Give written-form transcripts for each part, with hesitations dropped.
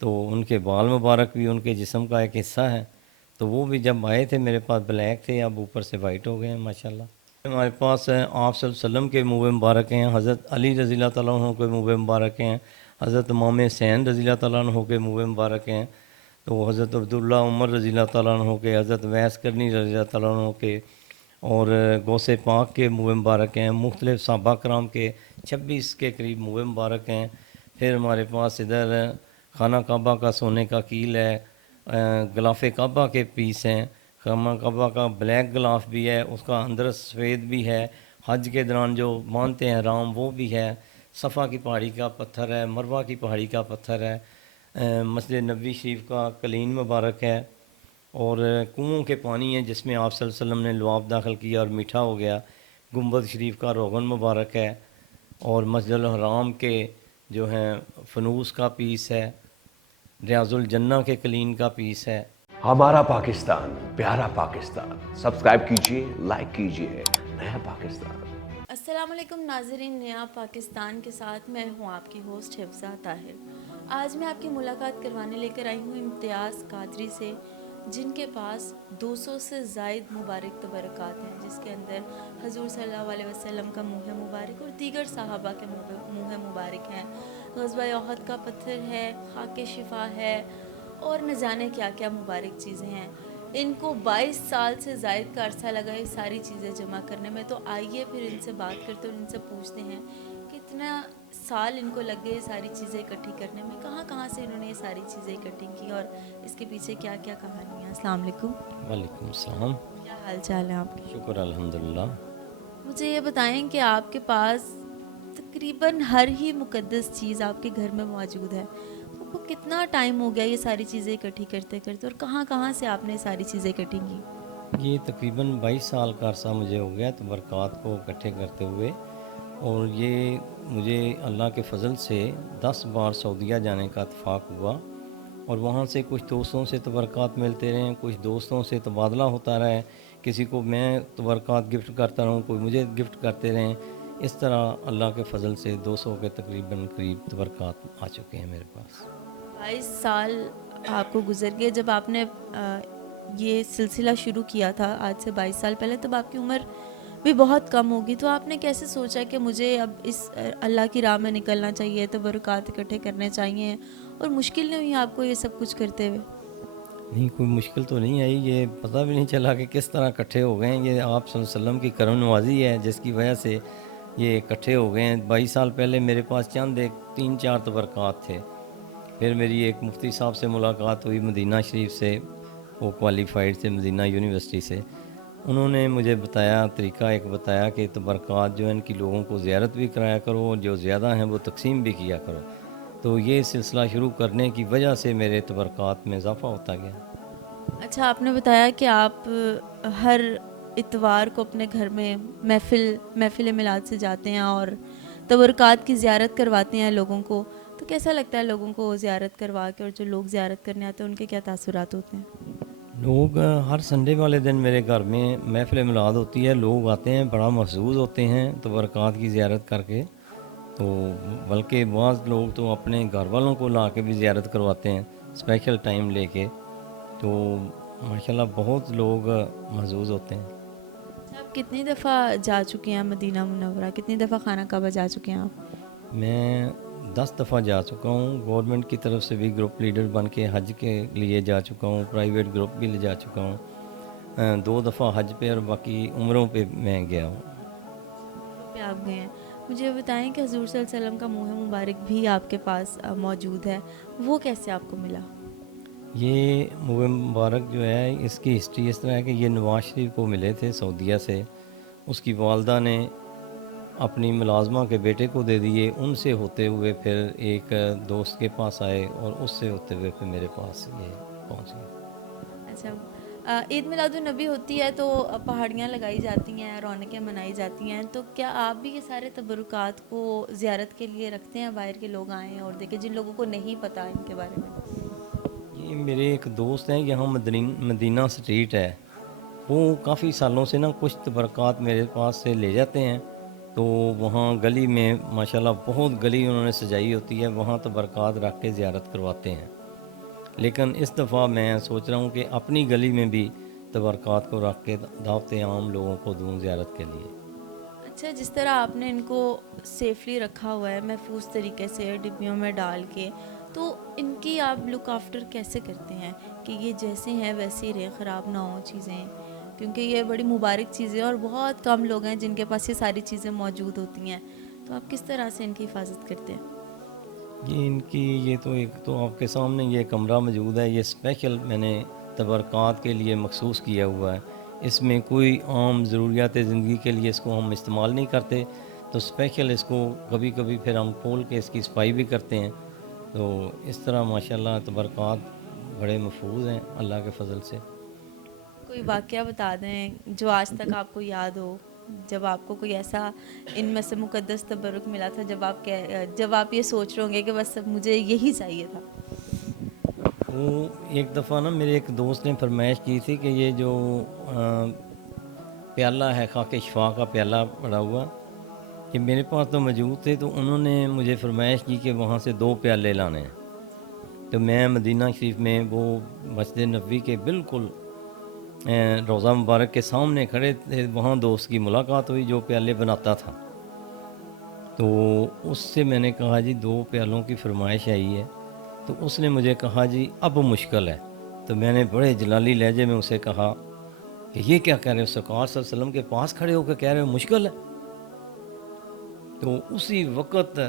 تو ان کے بال مبارک بھی ان کے جسم کا ایک حصہ ہے، تو وہ بھی جب آئے تھے میرے پاس بلیک تھے، اب اوپر سے وائٹ ہو گئے ہیں ماشاءاللہ۔ ہمارے پاس آپ صلی اللہ علیہ وسلم کے منہ مبارک ہیں، حضرت علی رضی اللہ تعالیٰ عنہ کے منہ مبارک ہیں، حضرت امام حسین رضی اللہ تعالیٰ عنہ کے منہ مبارک ہیں، تو حضرت عبداللہ عمر رضی اللہ تعالیٰ عنہ کے، حضرت ویس کرنی رضی اللہ تعالیٰ عنہ کے، اور غوث پاک کے منہ مبارک ہیں، مختلف صحابہ کرام کے 26 کے قریب منہ مبارک ہیں۔ پھر ہمارے پاس ادھر خانہ کعبہ کا سونے کا کیل ہے، غلاف کعبہ کے پیس ہیں، خانہ کعبہ کا بلیک غلاف بھی ہے، اس کا اندر سفید بھی ہے، حج کے دوران جو مانتے ہیں رام وہ بھی ہے، صفا کی پہاڑی کا پتھر ہے، مروہ کی پہاڑی کا پتھر ہے، مسجد نبوی شریف کا کلین مبارک ہے، اور کنوؤں کے پانی ہیں جس میں آپ صلی اللہ علیہ وسلم نے لعاب داخل کیا اور میٹھا ہو گیا، گنبد شریف کا روغن مبارک ہے، اور مسجد الحرام کے جو ہیں فنوس کا پیس ہے، ریاض الجنہ کے کلین کا پیس ہے۔ ہمارا پاکستان، پیارا پاکستان، سبسکرائب کیجئے، لائک کیجئے، نیا پاکستان۔ السلام علیکم ناظرین، نیا پاکستان کے ساتھ میں ہوں آپ کی ہوسٹ حفظہ طاہر۔ آج میں آپ کی ملاقات کروانے لے کر آئی ہوں امتیاز قادری سے، جن کے پاس 200 سے زائد مبارک تبرکات ہیں، جس کے اندر حضور صلی اللہ علیہ وسلم کا منہ مبارک اور دیگر صحابہ کے منہ مبارک ہیں، غزوہ احد کا پتھر ہے، خاک شفا ہے، اور نہ جانے کیا کیا مبارک چیزیں ہیں۔ ان کو 22 سال سے زائد کا عرصہ لگا یہ ساری چیزیں جمع کرنے میں، تو آئیے پھر ان سے بات کرتے اور ان سے پوچھتے ہیں کتنا سال ان کو لگ گئے یہ ساری چیزیں اکٹھی کرنے میں، کہاں سے انہوں نے یہ ساری چیزیں اکٹھی کی اور اس کے پیچھے کیا کیا کہانی ہے۔ السلام علیکم۔ وعلیکم السلام۔ کیا حال چال ہے آپ کے؟ شکر الحمدللہ۔ مجھے یہ بتائیں کہ آپ کے پاس تقریباً ہر ہی مقدس چیز آپ کے گھر میں موجود ہے، وہ کتنا ٹائم ہو گیا یہ ساری چیزیں اکٹھی کرتے کرتے، اور کہاں سے آپ نے ساری چیزیں اکٹھی کی؟ یہ تقریباً 22 سال کا عرصہ مجھے ہو گیا تبرکات کو اکٹھے کرتے ہوئے، اور یہ مجھے اللہ کے فضل سے 10 بار سعودیہ جانے کا اتفاق ہوا، اور وہاں سے کچھ دوستوں سے تبرکات ملتے رہے، کچھ دوستوں سے تبادلہ ہوتا رہا ہے، کسی کو میں تبرکات گفٹ کرتا رہوں، کوئی مجھے گفٹ کرتے رہیں، اس طرح اللہ کے فضل سے 200 کے تقریباً قریب تبرکات آ چکے ہیں میرے پاس۔ 22 سال آپ کو گزر گئے جب آپ نے یہ سلسلہ شروع کیا تھا آج سے 22 سال پہلے، تب آپ کی عمر بھی بہت کم ہوگی، تو آپ نے کیسے سوچا کہ مجھے اب اس اللہ کی راہ میں نکلنا چاہیے، تبرکات اکٹھے کرنے چاہیے، اور مشکل نہیں ہوئی آپ کو یہ سب کچھ کرتے ہوئے؟ نہیں، کوئی مشکل تو نہیں آئی، یہ پتہ بھی نہیں چلا کہ کس طرح اکٹھے ہو گئے ہیں، یہ آپ صلی اللہ علیہ وسلم کی کرم نوازی ہے جس کی وجہ سے یہ اکٹھے ہو گئے ہیں۔ 22 سال پہلے میرے پاس چند ایک 3-4 تبرکات تھے، پھر میری ایک مفتی صاحب سے ملاقات ہوئی مدینہ شریف سے، وہ کوالیفائڈ تھے مدینہ یونیورسٹی سے، انہوں نے مجھے بتایا طریقہ ایک بتایا کہ تبرکات جو ہیں ان کی لوگوں کو زیارت بھی کرایا کرو، اور جو زیادہ ہیں وہ تقسیم بھی کیا کرو، تو یہ سلسلہ شروع کرنے کی وجہ سے میرے تبرکات میں اضافہ ہوتا گیا۔ اچھا، آپ نے بتایا کہ آپ ہر اتوار کو اپنے گھر میں محفل میلاد سے جاتے ہیں اور تبرکات کی زیارت کرواتے ہیں لوگوں کو، تو کیسا لگتا ہے لوگوں کو زیارت کروا کے، اور جو لوگ زیارت کرنے آتے ہیں ان کے کیا تاثرات ہوتے ہیں؟ لوگ ہر سنڈے والے دن میرے گھر میں محفل میلاد ہوتی ہے، لوگ آتے ہیں، بڑا محظوظ ہوتے ہیں تبرکات کی زیارت کر کے، تو بلکہ بعض لوگ تو اپنے گھر والوں کو لا کے بھی زیارت کرواتے ہیں اسپیشل ٹائم لے کے، تو ماشاءاللہ بہت لوگ محظوظ ہوتے ہیں۔ اچھا، آپ کتنی دفعہ جا چکے ہیں مدینہ منورہ؟ کتنی دفعہ خانہ کعبہ جا چکے ہیں آپ؟ میں 10 دفعہ جا چکا ہوں، گورنمنٹ کی طرف سے بھی گروپ لیڈر بن کے حج کے لیے جا چکا ہوں، پرائیویٹ گروپ بھی لے جا چکا ہوں، 2 دفعہ حج پہ اور باقی عمروں پہ میں گیا ہوں۔ پہ آپ گئے ہیں، مجھے یہ بتائیں کہ حضور صلی اللہ علیہ وسلم کا منہ مبارک بھی آپ کے پاس موجود ہے، وہ کیسے آپ کو ملا؟ یہ منہ مبارک جو ہے اس کی ہسٹری اس طرح ہے کہ یہ نواز شریف کو ملے تھے سعودیہ سے، اس کی والدہ نے اپنی ملازمہ کے بیٹے کو دے دیے، ان سے ہوتے ہوئے پھر ایک دوست کے پاس آئے، اور اس سے ہوتے ہوئے پھر میرے پاس یہ پہنچ گئے۔ اچھا، عید میلاد النبی ہوتی ہے تو پہاڑیاں لگائی جاتی ہیں، رونقیں منائی جاتی ہیں، تو کیا آپ بھی یہ سارے تبرکات کو زیارت کے لیے رکھتے ہیں، باہر کے لوگ آئیں اور دیکھیں جن لوگوں کو نہیں پتہ ان کے بارے میں؟ یہ میرے ایک دوست ہیں، یہاں مدینہ اسٹریٹ ہے، وہ کافی سالوں سے نا کچھ تبرکات میرے پاس سے لے جاتے ہیں، تو وہاں گلی میں ماشاءاللہ بہت گلی انہوں نے سجائی ہوتی ہے، وہاں تبرکات رکھ کے زیارت کرواتے ہیں۔ لیکن اس دفعہ میں سوچ رہا ہوں کہ اپنی گلی میں بھی تبرکات کو رکھ کے دعوت عام لوگوں کو دوں زیارت کے لیے۔ اچھا، جس طرح آپ نے ان کو سیفلی رکھا ہوا ہے محفوظ طریقے سے ڈبیوں میں ڈال کے، تو ان کی آپ لک آفٹر کیسے کرتے ہیں کہ یہ جیسے ہیں ویسے ہی رہیں، خراب نہ ہوں چیزیں؟ کیونکہ یہ بڑی مبارک چیزیں اور بہت کم لوگ ہیں جن کے پاس یہ ساری چیزیں موجود ہوتی ہیں، تو آپ کس طرح سے ان کی حفاظت کرتے ہیں؟ یہ ان کی یہ تو ایک تو آپ کے سامنے یہ کمرہ موجود ہے، یہ اسپیشل میں نے تبرکات کے لیے مخصوص کیا ہوا ہے۔ اس میں کوئی عام ضروریات زندگی کے لیے اس کو ہم استعمال نہیں کرتے، تو اسپیشل اس کو کبھی کبھی پھر ہم کھول کے اس کی صفائی بھی کرتے ہیں۔ تو اس طرح ماشاءاللہ تبرکات بڑے محفوظ ہیں اللہ کے فضل سے۔ کوئی واقعہ بتا دیں جو آج تک آپ کو یاد ہو، جب آپ کو کوئی ایسا ان میں سے مقدس تبرک ملا تھا جب آپ یہ سوچ رہے ہوں گے کہ بس اب مجھے یہی چاہیے تھا۔ وہ ایک دفعہ نا میرے ایک دوست نے فرمائش کی تھی کہ یہ جو پیالہ ہے خاک شفا کا پیالہ پڑا ہوا، کہ میرے پاس تو موجود تھے، تو انہوں نے مجھے فرمائش کی کہ وہاں سے 2 پیالے لانے ہیں۔ تو میں مدینہ شریف میں وہ مسجد نبوی کے بالکل روضہ مبارک کے سامنے کھڑے تھے، وہاں دوست کی ملاقات ہوئی جو پیالے بناتا تھا۔ تو اس سے میں نے کہا جی 2 پیالوں کی فرمائش آئی ہے، تو اس نے مجھے کہا جی اب مشکل ہے۔ تو میں نے بڑے جلالی لہجے میں اسے کہا کہ یہ کیا کہہ رہے ہو، سرکار صلی اللہ علیہ وسلم کے پاس کھڑے ہو کے کہہ رہے ہو مشکل ہے؟ تو اسی وقت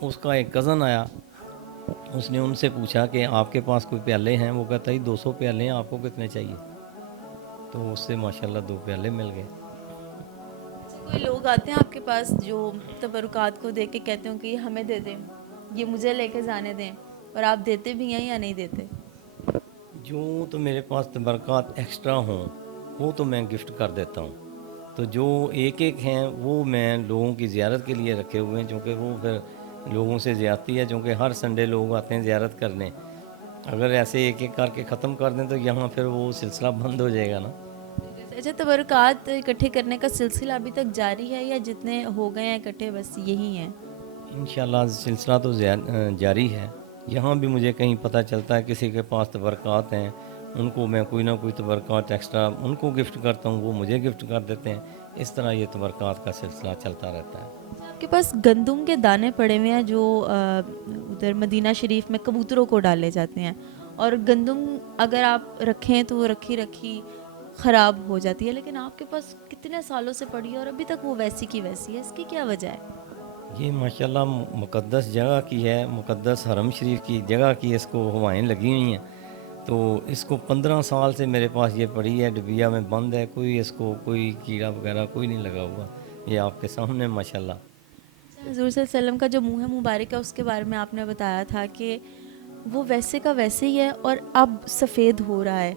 اس کا ایک کزن آیا، اس نے ان سے پوچھا کہ آپ کے پاس کوئی پیالے ہیں؟ وہ کہتا ہے 200 پیالے ہیں، آپ کو کتنے چاہیے؟ تو اس سے ماشاءاللہ 2 پیالے مل گئے۔ کوئی لوگ آتے ہیں آپ کے پاس جو تبرکات کو دیکھ کے کہتے ہوں کہ یہ ہمیں دے دیں، یہ مجھے لے کے جانے دیں، اور آپ دیتے بھی ہیں یا نہیں دیتے؟ جو تو میرے پاس تبرکات ایکسٹرا ہوں وہ تو میں گفٹ کر دیتا ہوں، تو جو ایک ایک ہیں وہ میں لوگوں کی زیارت کے لیے رکھے ہوئے ہیں، چونکہ وہ پھر لوگوں سے زیادتی ہے، چونکہ ہر سنڈے لوگ آتے ہیں زیارت کرنے۔ اگر ایسے ایک ایک کر کے ختم کر دیں تو یہاں پھر وہ سلسلہ بند ہو جائے گا نا۔ اچھا، تبرکات اکٹھے کرنے کا سلسلہ ابھی تک جاری ہے یا جتنے ہو گئے ہیں اکٹھے بس یہی ہیں؟ انشاءاللہ سلسلہ تو جاری ہے۔ یہاں بھی مجھے کہیں پتہ چلتا ہے کسی کے پاس تبرکات ہیں، ان کو میں کوئی نہ کوئی تبرکات ایکسٹرا ان کو گفٹ کرتا ہوں، وہ مجھے گفٹ کر دیتے ہیں۔ اس طرح یہ تبرکات کا سلسلہ چلتا رہتا ہے۔ آپ کے پاس گندم کے دانے پڑے ہوئے ہیں جو ادھر مدینہ شریف میں کبوتروں کو ڈالے جاتے ہیں، اور گندم اگر آپ رکھیں تو وہ رکھی خراب ہو جاتی ہے، لیکن آپ کے پاس کتنے سالوں سے پڑی ہے اور ابھی تک وہ ویسی کی ویسی ہے، اس کی کیا وجہ ہے؟ یہ ماشاءاللہ مقدس جگہ کی ہے، مقدس حرم شریف کی جگہ کی اس کو ہوائیں لگی ہوئی ہیں، تو اس کو 15 سال سے میرے پاس یہ پڑی ہے، ڈبیا میں بند ہے، کوئی اس کو کوئی کیڑا وغیرہ کوئی نہیں لگا ہوا، یہ آپ کے سامنے ماشاءاللہ۔ حضور صلی اللہ علیہ وسلم کا جو منہ مبارک ہے اس کے بارے میں آپ نے بتایا تھا کہ وہ ویسے کا ویسے ہی ہے اور اب سفید ہو رہا ہے،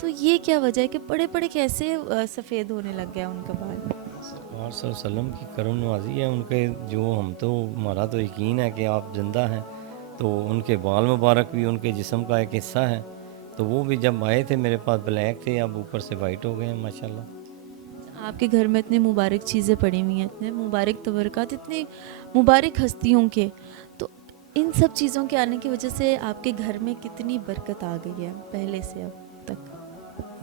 تو یہ کیا وجہ ہے کہ بڑے بڑے کیسے سفید ہونے لگ گیا ان کا بال؟ سرکار صلی اللہ علیہ وسلم کی کرم نوازی ہے ان کے، جو ہمارا تو یقین ہے کہ آپ زندہ ہیں، تو ان کے بال مبارک بھی ان کے جسم کا ایک حصہ ہے، تو وہ بھی جب آئے تھے میرے پاس بلیک تھے، اب اوپر سے وائٹ ہو گئے ہیں ماشاءاللہ۔ آپ کے گھر میں اتنے مبارک چیزیں پڑی ہوئی ہیں، اتنے مبارک تبرکات، اتنی مبارک ہستیوں کے، تو ان سب چیزوں کے آنے کی وجہ سے آپ کے گھر میں کتنی برکت آ گئی ہے پہلے سے اب تک؟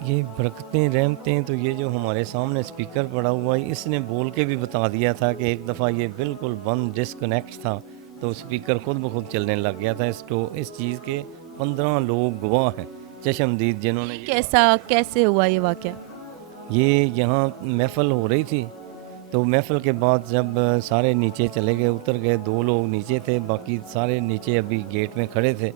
یہ برکتیں رحمتیں تو یہ جو ہمارے سامنے اسپیکر پڑا ہوا ہے، اس نے بول کے بھی بتا دیا تھا کہ ایک دفعہ یہ بالکل بند ڈسکنیکٹ تھا، تو اسپیکر خود بخود چلنے لگ گیا تھا۔ اس چیز کے 15 لوگ گواہ ہیں چشمدید، جنہوں نے کیسے ہوا یہ واقعہ؟ یہ یہاں محفل ہو رہی تھی، تو محفل کے بعد جب سارے نیچے چلے گئے، اتر گئے، 2 لوگ نیچے تھے، باقی سارے نیچے ابھی گیٹ میں کھڑے تھے،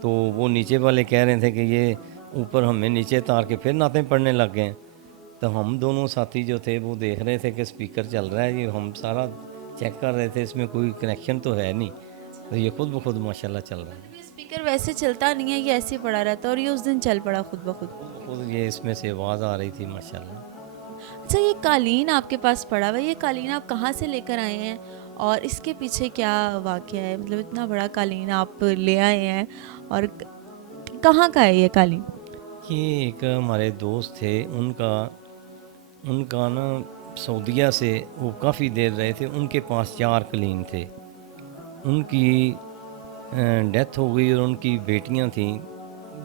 تو وہ نیچے والے کہہ رہے تھے کہ یہ اوپر ہمیں نیچے تار کے پھر نعتیں پڑھنے لگ گئے ہیں، تو ہم دونوں ساتھی جو تھے وہ دیکھ رہے تھے کہ اسپیکر چل رہا ہے، یہ ہم سارا چیک کر رہے تھے، اس میں کوئی کنیکشن تو ہے نہیں، تو یہ خود بخود ماشاءاللہ چل رہا ہے۔ اسپیکر ویسے چلتا نہیں ہے، یہ ایسے ہی پڑا رہتا اور یہ اس دن چل پڑا خود بخود۔ خود یہ اس میں سے آواز آ رہی تھی ماشاءاللہ۔ اچھا، یہ قالین آپ کے پاس پڑا ہوا ہے، یہ قالین آپ کہاں سے لے کر آئے ہیں اور اس کے پیچھے کیا واقعہ ہے؟ مطلب اتنا بڑا قالین آپ لے آئے ہیں اور کہاں کا ہے یہ قالین؟ یہ ایک ہمارے دوست تھے، ان کا نا سعودیہ سے وہ کافی دیر رہے تھے، ان کے پاس 4 قالین تھے، ان کی ڈیتھ ہو گئی اور ان کی بیٹیاں تھیں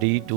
D2